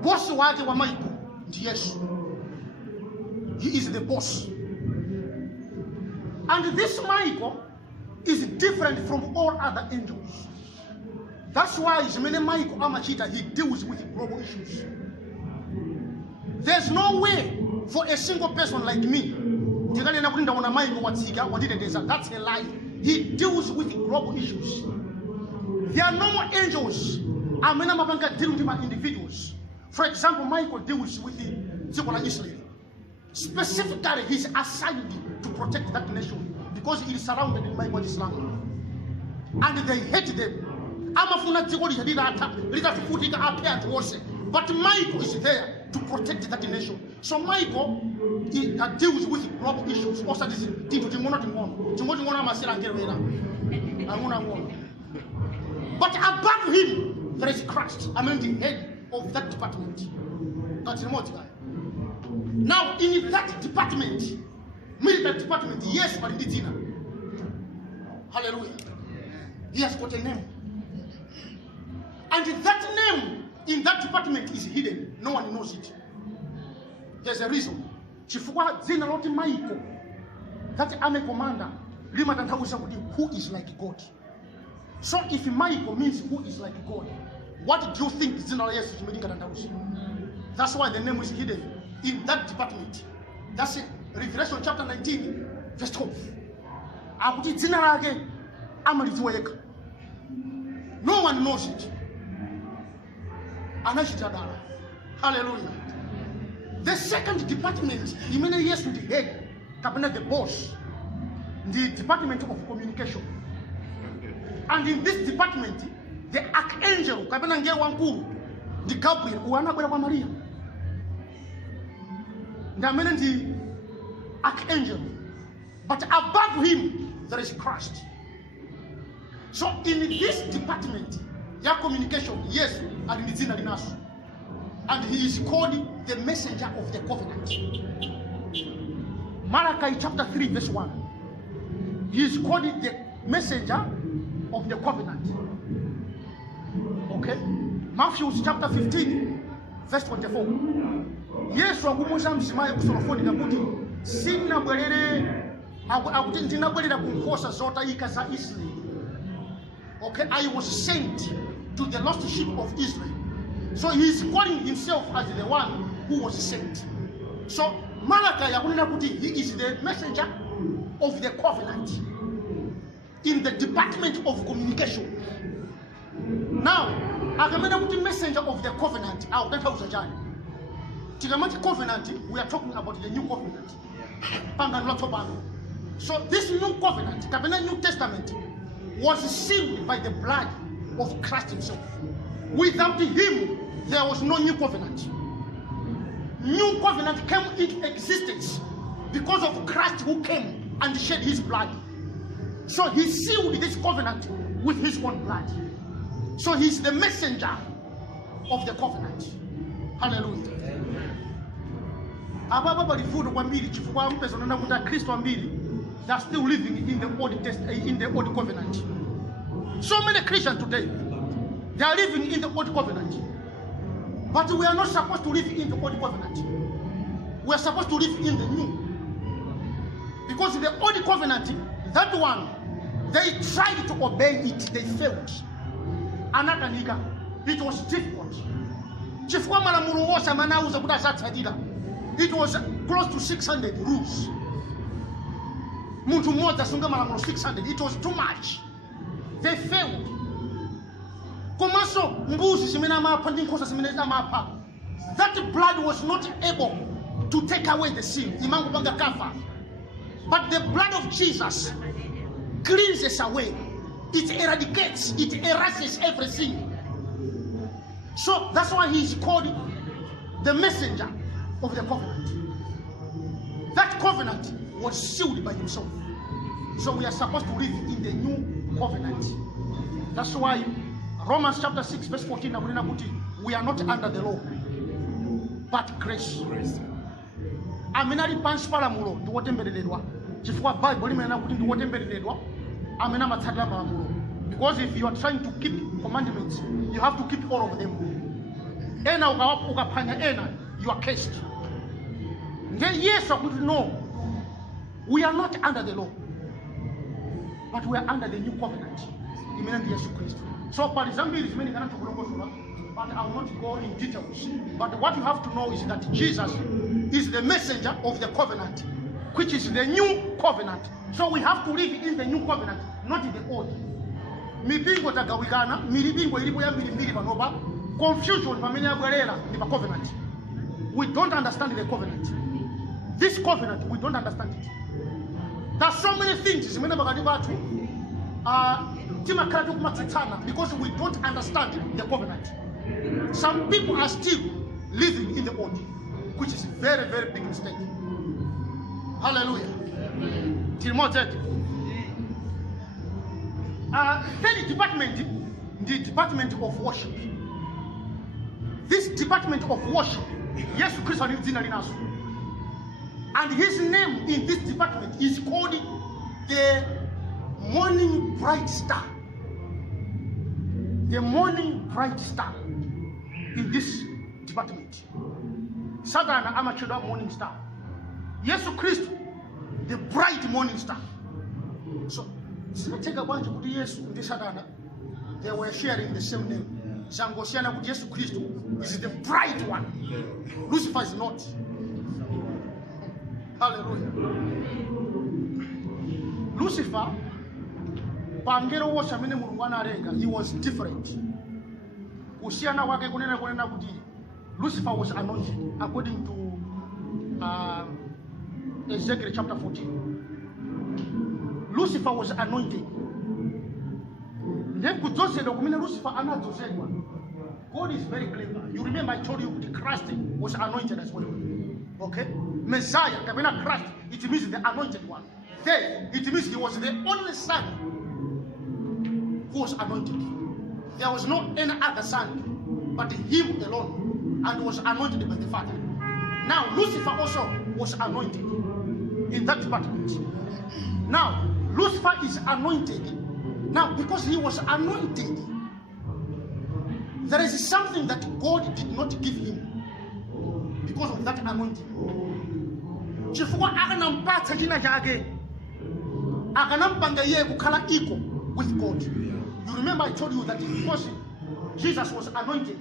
Boss wake wa Michael ndi Yesu. He is the boss. And this Michael is different from all other angels. That's why Jimene Michael Amachita, he deals with global issues. There's no way for a single person like me. That's a lie. He deals with global issues. There are no more angels. Amena Mabanga deal with individuals. For example, Michael deals with the Israel. Specifically, he's assigned to protect that nation because he is surrounded by Islam. And they hate them. But Michael is there to protect that nation. So Michael deals with global issues. But above him, there is Christ. I mean, the head of that department. That's the guy. Now, in that department, military department, yes, but in the dinner. Hallelujah. He has got a name. And that name in that department is hidden. No one knows it. There's a reason. Chifukwa zina lote Michael, that army commander, who is like God. So if Michael means who is like God, what do you think zina yes? That's why the name is hidden in that department. That's it. Revelation chapter 19, verse 12. No one knows it. Hallelujah. The second department, you mean yes to the head, the boss, the department of communication. And in this department, the archangel, the Gabriel, Maria. The archangel. But above him, there is Christ. So in this department, your communication, yes, and he is called the messenger of the covenant. Malachi chapter 3, verse 1. He is called the messenger of the covenant. Okay? Matthew chapter 15, verse 24. Yes, wakumuza msimaye kusorofoni nakuti sina bwelele akuti ndina bwelele kumfosa zota ikaza Israel. Okay, I was sent to the lost sheep of Israel. So he is calling himself as the one who was sent. So Malachi he is the messenger of the covenant in the department of communication. Now, the messenger of the covenant, covenant, we are talking about the new covenant. So this new covenant, the New Testament, was sealed by the blood of Christ himself. Without him, there was no new covenant. New covenant came into existence because of Christ who came and shed his blood. So he sealed this covenant with his own blood. So he's the messenger of the covenant. Hallelujah. They are still living in the Old Covenant. So many Christians today, they are living in the Old Covenant. But we are not supposed to live in the Old Covenant. We are supposed to live in the New. Because in the Old Covenant, that one, they tried to obey it, they failed. Another nigga, it was difficult. It was close to 600 rules. It was too much. They failed. That blood was not able to take away the sin. But the blood of Jesus cleanses away. It eradicates, it erases everything. So that's why he is called the messenger of the covenant. That covenant was sealed by himself. So we are supposed to live in the new covenant. That's why Romans chapter 6 verse 14, we are not under the law, but grace. Amenali pansi pala mulo ndi wotembereredwa. Chifukwa Bible imenena kuti ndi wotembereredwa amene amatsatira malamulo. Because if you are trying to keep commandments, you have to keep all of them. Ena ukaphwanya ena, you are cursed. Yes, no, we are not under the law, but we are under the new covenant. So, for example, but I will not go in details. But what you have to know is that Jesus is the messenger of the covenant, which is the new covenant. So we have to live in the new covenant, not in the old. Mipingo tagawikana, milipingo ilipo ya milipili panoba, confusion pamenya bwerera ni pa covenant. We don't understand the covenant. This covenant, we don't understand it. There's so many things because we don't understand the covenant. Some people are still living in the old, which is a very, very big mistake. Hallelujah. Third department, the department of worship. This department of worship, yes, Christ is in Linasu. And his name in this department is called the Morning Bright Star. The Morning Bright Star in this department. Satan amateur morning star. Jesus Christ, the bright morning star. So, take a bunch of years in this Satan. They were sharing the same name. Sangosiana with Jesus Christ is the bright one. Lucifer is not. Hallelujah. Lucifer, Pangero was a minimum one arenga. He was different. Usiana wake kunena kuti Lucifer was anointed according to Ezekiel chapter 14. Lucifer was anointed. Lucifer God is very clever. You remember I told you that Christ was anointed as well. Okay? Messiah, Christ, it means the anointed one. Then it means he was the only son who was anointed. There was no any other son but him alone, and was anointed by the Father. Now Lucifer also was anointed in that department. Now Lucifer is anointed. Now because he was anointed, there is something that God did not give him because of that anointing. Chifukwa akanampatsa china chake akanampanga yeye kukhala equal with God. You remember I told you that because Jesus was anointed,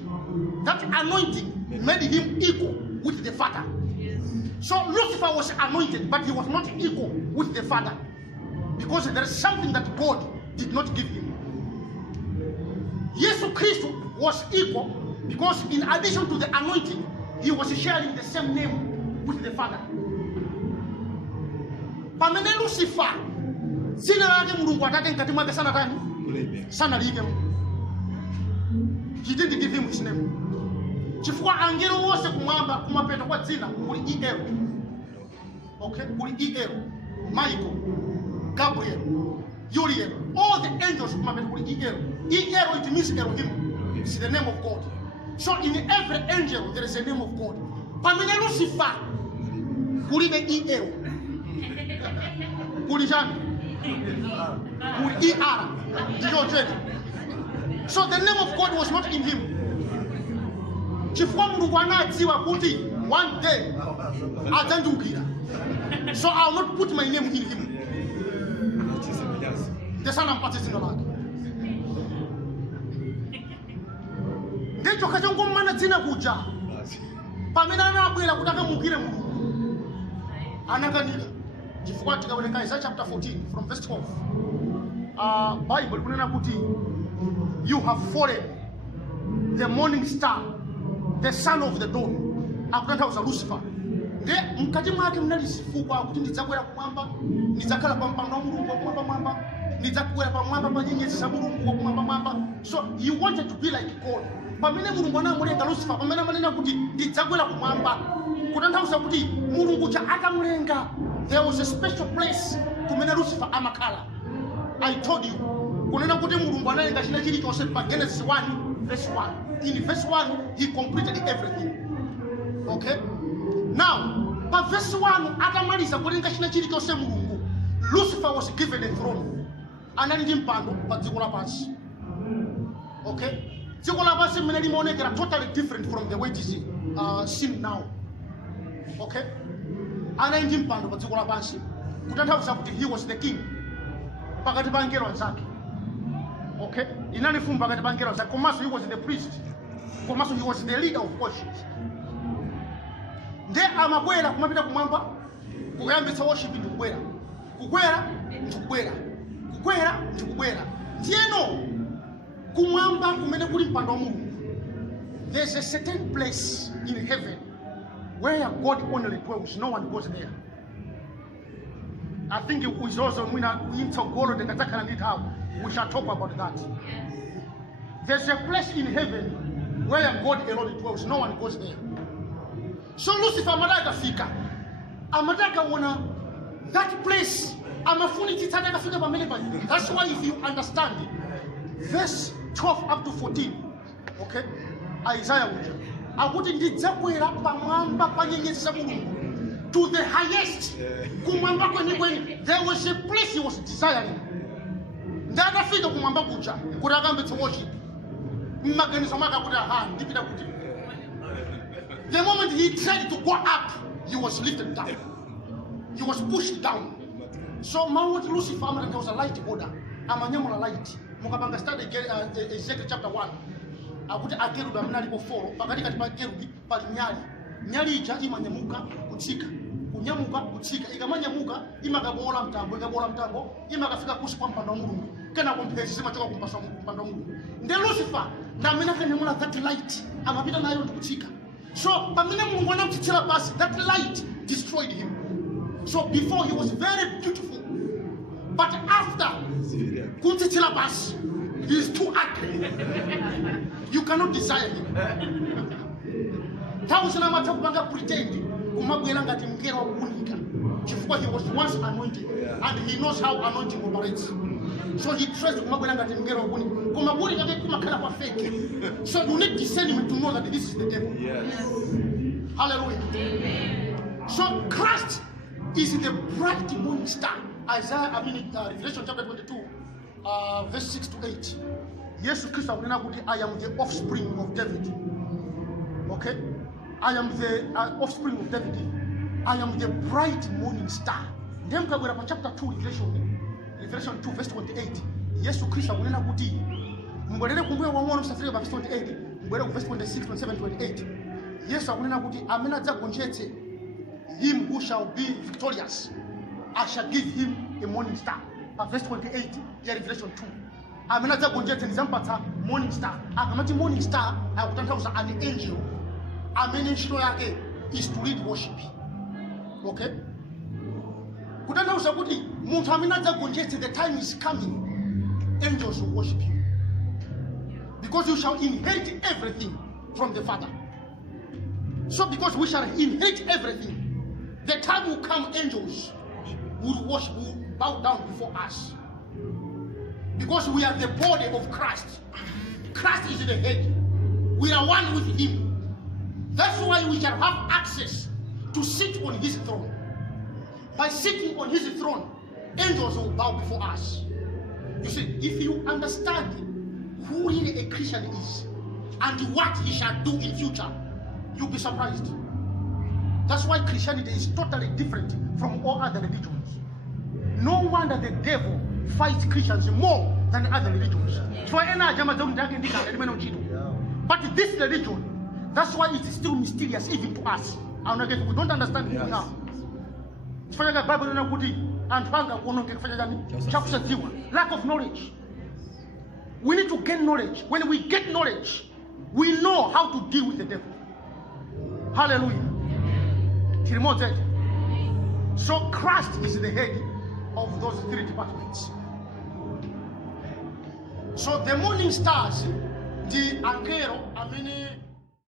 that anointing made him equal with the Father. Yes. So Lucifer was anointed, but he was not equal with the Father because there is something that God did not give him. Jesus Christ was equal because in addition to the anointing, he was sharing the same name with the Father. Pamene Lucifer, sina lake Mulungu atake nkati mwake sana tani? Sana liike. He didn't give him his name. Chifukwa angelo wose kumwamba kumapeta kwa dzina kuli EL. Okay? Kuli EL. Michael, Gabriel, Uriel, all the angels kumapeta kuli EL. EL it means Elohim. It's the name of God. So in every angel there is a name of God. Pamene Lucifer kuli be EL. Kuli jani? Kuli ER. So the name of God was not in him. One day, so I will not put my name in him. The son of parties in the Lord. Get your cousin woman at dinner. Pamela will have Mukira. Another if what to go in Isaiah chapter 14 from verse 12. Bible, you have fallen, the morning star, the son of the dawn. Akunata was Lucifer. Nde mkati mwake mnalisifu kwa kuti ndidzakwera kumwamba, ndidzakhala pa mpando wa Mulungu wakumwamba mwamba, ndidzakwera pamwamba pa nyenyezi za Mulungu wakumwamba mwamba. So he wanted to be like God. pamene mulungu anamulenga Lucifer pamene amanena kuti ndidzakwera kumwamba kutanthauza kuti mulungu cha atamulenga there was a special place kumene Lucifer amakhala. I told you kunena kuti mulungu analenga china chilichonse pa Genesis 1 verse 1. In verse 1 he completed everything. Okay, now pa verse 1 atamaliza kulenga china chilichonse mulungu, Lucifer was given a throne. Anali ndi mpando pa dziko lapansi. Okay, dziko lapansi mmene limaonekera totally different from the way it is seen now. Okay, anali ndi mpando pa dziko lapansi kutanthauza kuti he was the king pakati pa angelo anzake. Okay, inali mfumu pakati pa angelo anzake, komanso he was the priest, komanso he was the leader of worship. Nde amakwera kumapita kumwamba kuyambitsa worship ndi kukwera ndi kukwera. Ndiyeno kumwamba kumene kuli mpando wa mulungu, there's a certain place in heaven where God only dwells, no one goes there. I think it was also when we shall talk about that. There's a place in heaven where God alone dwells, no one goes there. So Lucifer amataka fika, amataka wana that place, amafuni kitaka fika pamene pali. That's why if you understand it, verse 12 up to 14, okay, Isaiah uja akuti ndidzakwera pamwamba pa nyenyezi za mulungu, to the highest, kumwamba kwenikweni. There was a place he was desiring. Ndakafika kumwamba kuja kuti akambitsa worship, mmaganizo mwake akuti aha ndipita kuti. The moment he tried to go up, he was lifted down. He was pushed down. So Mount Lucifer was a light order. Amanyamula light. Mukapanga study Ezekiel chapter 1. Akuti akerubi amnalipo 4. Pakati kati pa kerubi pali nyali. Nyali ija imanyamuka kutsika. Kunyamuka kutsika. Ikamanyamuka imakabola mtambo, imakafika kusi kwa mpando wa mulungu. Kena kumpezi simachoka kumpasa mpando wa mulungu. Nde Lucifer ndamene akanyamula that light amapita nayo kutsika. So pamene mulungu anamchitira pasi, that light destroyed him. So before he was very beautiful, but after kumchitira pasi, he is too ugly. You cannot desire him. Tausana matapanga pretend kumabwera ngati mngelo wakuunika, chifukwa he was once anointed and he knows how anointing operates. So he tries to kumabwera ngati mngelo wakuunika. Kumabwera ngati kumakhala kwa fake. So you need discernment to know that this is the devil. Yes. Hallelujah. Amen. So Christ is the bright morning star. Revelation chapter 22, verse 6 to 8. Jesus Christ akunena kuti I am the offspring of David. Okay? I am the offspring of David. I am the bright morning star. Then mkabwera pa chapter 2 Revelation 2 verse 28. Jesus Christ akunena kuti mngolere kumbuyo kwa mwana msafiri pa verse 28. Mngolere ku verse 26, 27, 28. Yesu akunena kuti amene adzagonjetse, him who shall be victorious, I shall give him a morning star. Verse 28 ya Revelation 2. Amene adzagonjetse ndizampatsa morning star. Akamati morning star akutanthauza an angel amene ntchito yake is to lead worship. Okay? Kutanthauza kuti munthu amene adzagonjetse, the time is coming, angels will worship you. Because you shall inherit everything from the Father. So because we shall inherit everything, the time will come, angels will worship, will bow down before us. Because we are the body of Christ. Christ is the head. We are one with him. That's why we shall have access to sit on his throne. By sitting on his throne, angels will bow before us. You see, if you understand who really a Christian is and what he shall do in future, you'll be surprised. That's why Christianity is totally different from all other religions. No wonder the devil fights Christians more than other religions. But this religion, that's why it is still mysterious even to us. We don't understand it now. Lack of knowledge. We need to gain knowledge. When we get knowledge, we know how to deal with the devil. Hallelujah. So Christ is the head of those three departments. So the morning stars, ndi angelo amene